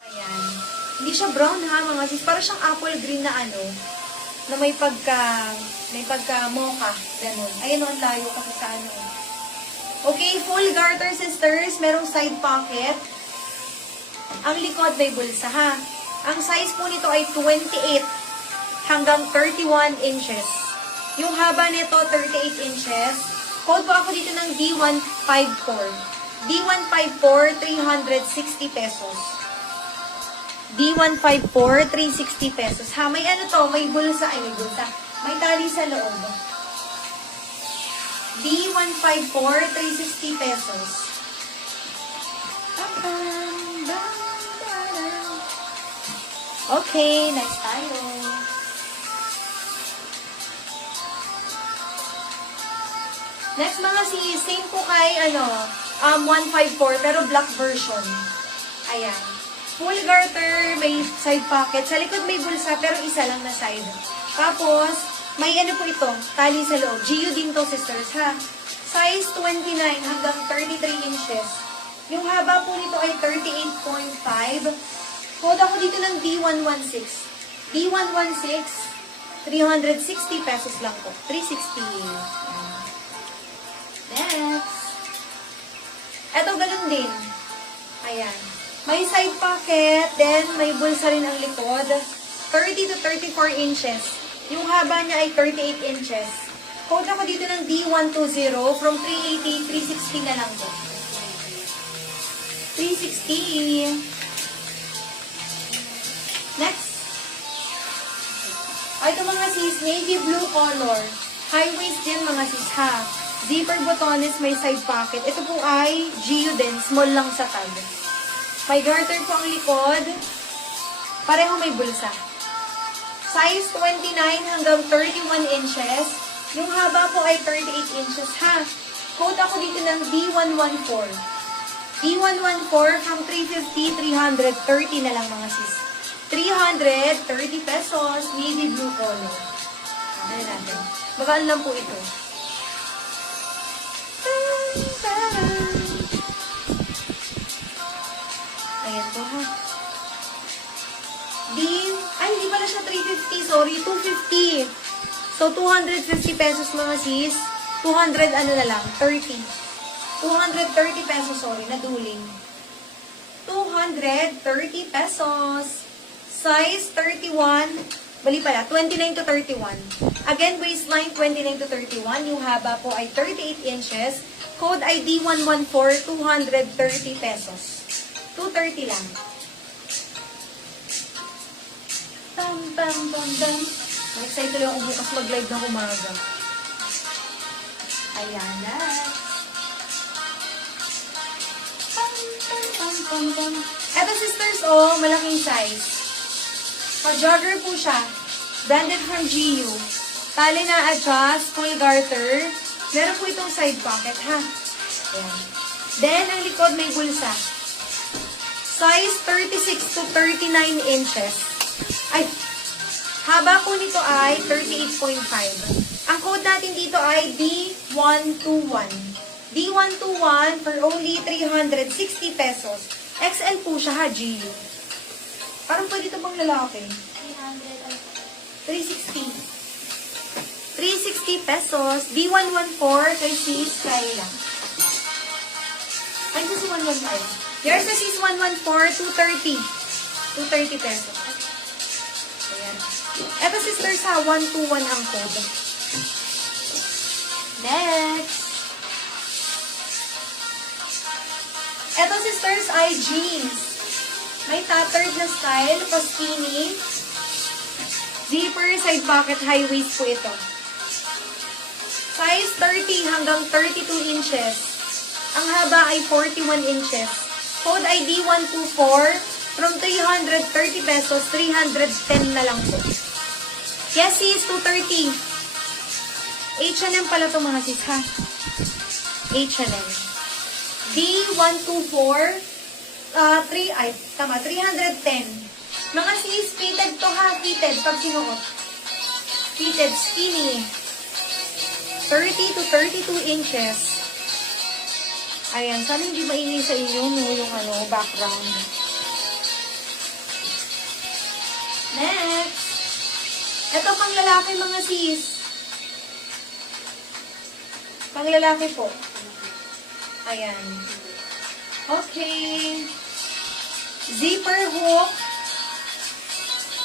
Ayan. Hindi siya brown ha mga sis. Para siyang apple green na ano, na may pagka mocha. Ganun. Ayan o, ang layo kasi sa ano. Okay, full garter sisters. Merong side pocket. Ang likod may bulsa ha. Ang size po nito ay 28 hanggang 31 inches. Yung haba nito, 38 inches. Code po ako dito ng D154. D154, 360 pesos. D154, 360 pesos. Ha, may ano to, may bulsa, ay may bulsa. May tali sa loob. D154, 360 pesos. Okay, next tayo. Next mga sis, same po kay 154 pero black version. Ayan. Full garter, may side pocket. Sa likod may bulsa pero isa lang na side. Tapos, may ano po ito, tali sa loob. GU din to sisters ha. Size 29 hanggang 33 inches. Yung haba po nito ay 38.5. Code ako dito ng D116. D116, 360 pesos lang po. 360. Next. Eto, ganun din. Ayan. May side pocket, then may bulsa rin ang likod. 30 to 34 inches. Yung haba niya ay 38 inches. Code ako dito ng D120 from 380, 360 na lang po. 360. Next. Ito mga sis, navy blue color. High waist din mga sis ha. Zipper botones, may side pocket. Ito po ay GU din, small lang sa tag. May garter po ang likod. Pareho may bulsa. Size 29 hanggang 31 inches. Yung haba po ay 38 inches ha. Quote ako dito ng D114. D114 from 350, 330 na lang mga sis. 330 pesos, navy blue color. Ano natin? Magaan lang po ito. Ayan po ha. Hindi pala siya 350, sorry, 250. So, 250 pesos mga sis. 200 ano na lang, 30. 230 pesos, sorry, naduling. 230 pesos. Size 31, bali pala, 29 to 31. Again, waistline 29 to 31. Yung haba po ay 38 inches. Code ay D114, 230 pesos. 230 lang. Pam, pam, pam, pam. Excited tuloy ako bukas mag-live ng umaga. Ayan na. Pam, pam, pam, pam, pam. Eto sisters, oh, malaking size. Pa-jogger po siya. Branded from GU. Tali na adjust, full garter. Meron po itong side pocket, ha? Ayan. Then, ang likod may bulsa. Size 36 to 39 inches. Ay, haba po nito ay 38.5. Ang code natin dito ay D121. D121 for only 360 pesos. XL po siya, ha, GU. Parang pwede ito bang lalaki? 360. 360 pesos. D114 kay sis Kayla. Ay, ito si 115. Here's the sis 114, 230. 230 pesos. Ayan. Ito sisters ha, 121 ang code. Next. Ito sisters ay jeans. May tattered na style, pa-skinny. Zipper, side pocket, high waist po ito. Size 30 hanggang 32 inches. Ang haba ay 41 inches. Code ay D124. From 330 pesos, 310 na lang po. Yes, sis, 230. H&M pala ito mga sis, ha? H&M. D124. 310. Mga sis, fitted to ha, fitted pag sinuot. Fitted skinny. 30 to 32 inches. Ayan, sana hindi maingay sa inyo, no, yung background. Next. Ito pang lalaki mga sis. Pang lalaki po. Ayan. Okay. Zipper hook.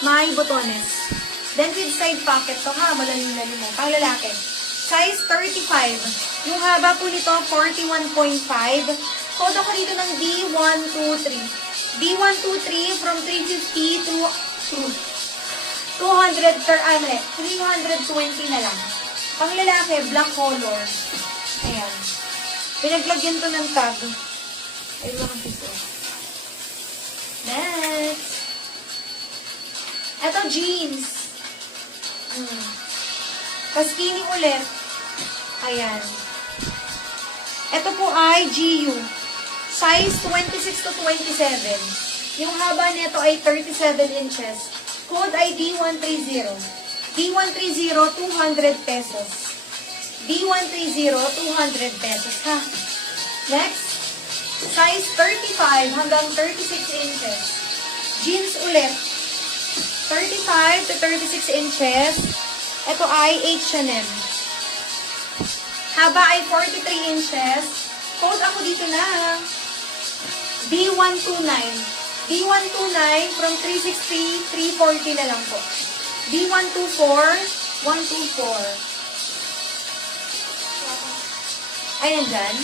May botones. Then with side pocket to ha, malalim-lalim mo. Pang lalaki. Size 35. Yung haba po nito, 41.5. Code ako dito ng D123. D123 from 350 to 200 320 na lang. Pang lalaki, black color. Ayan. Pinaglagyan to ng tag. Ayun lang dito. Next. Ito, jeans. Paskini ulit. Ayan. Ito po ay GU. Size 26 to 27. Yung haba nito ay 37 inches. Code ay D130. D130, 200 pesos. D130, 200 pesos, ha? Next. Size 35 hanggang 36 inches. Jeans ulit. 35 to 36 inches. Ito ay H&M. Haba ay 43 inches. Code ako dito na D129. D129 from 360, 340 na lang po. D124, 124. Ayan dyan.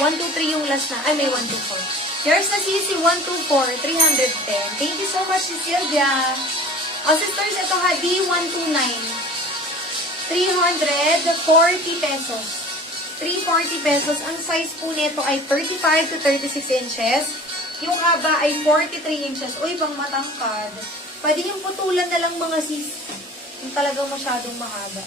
123 yung last na. Ay, may 124. Yours na sisi, 124, 310. Thank you so much, Sis Sylvia. O, sisters, ito ha, D129. 340 pesos. 340 pesos. Ang size po nito ay 35 to 36 inches. Yung haba ay 43 inches. Uy, pang matangkad. Pwede yung putulan na lang mga sis. Yung talagang masyadong mahaba.